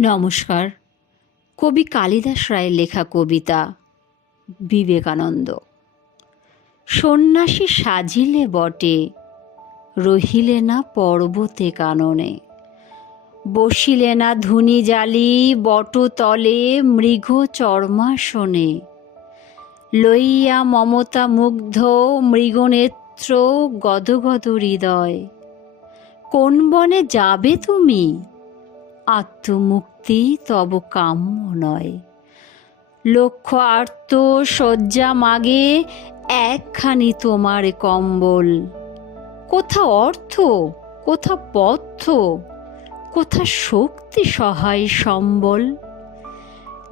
নমস্কার। কবি কালিদাস রায়ের লেখা কবিতা বিবেকানন্দ। সন্ন্যাসী সাজিলে বটে, রহিলে না পর্বতে কাননে। বসিলে না ধুনি জালি বটতলে মৃগ চর্মাসনে। লইয়া মমতা মুগ্ধ মৃগনেত্র গদগদ হৃদয়। কোন বনে যাবে তুমি? আত্মমুক্তি তব কাম্য নয়। লক্ষ্য আর্ত শয্যা মাগে, একখানি তোমার কম্বল। কোথা অর্থ, কোথা পথ্য কোথা শক্তি সহায় সম্বল।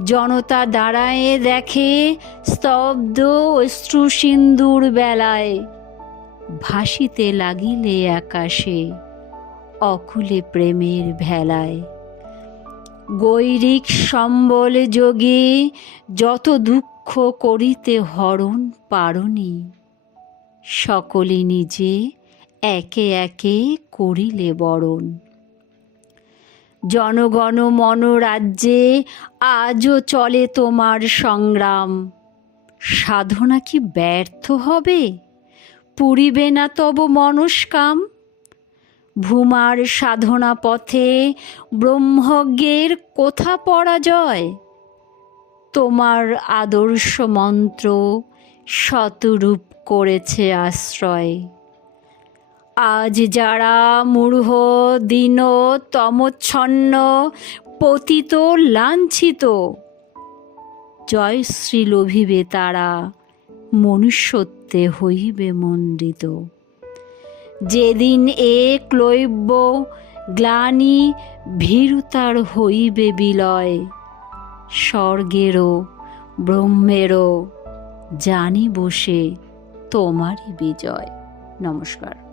জনতা দাঁড়ায় দেখে, স্তব্ধ অশ্রু সিন্দুর বেলায়। ভাসিতে লাগিলে আকাশে, অকুলে প্রেমের ভেলায়। গৈরিক সম্বল যোগে, যত দুঃখ করিতে হরণ পারণি। সকলে নিজে একে একে করিলে বরণ। জনগণ মন রাজ্যে আজও চলে তোমার সংগ্রাম। সাধনা কি ব্যর্থ হবে? পুরিবে না তব মনস্কাম? ভূমার সাধনা পথে ব্রহ্মজ্ঞের কোথা পরাজয়? তোমার আদর্শ মন্ত্র শতরূপ করেছে আশ্রয়। আজ যারা মূঢ়, দীন, তমচ্ছন্ন, পতিত, লাঞ্ছিত, জয়শ্রী লোভিবে তারা মনুষ্যত্বে হইবে মণ্ডিত। যেদিন এ ক্লৈব্য গ্লানি ভীরুতার হইবে বিলয়। স্বর্গেরও ব্রহ্মেরও জানি বসে তোমারই বিজয়। নমস্কার।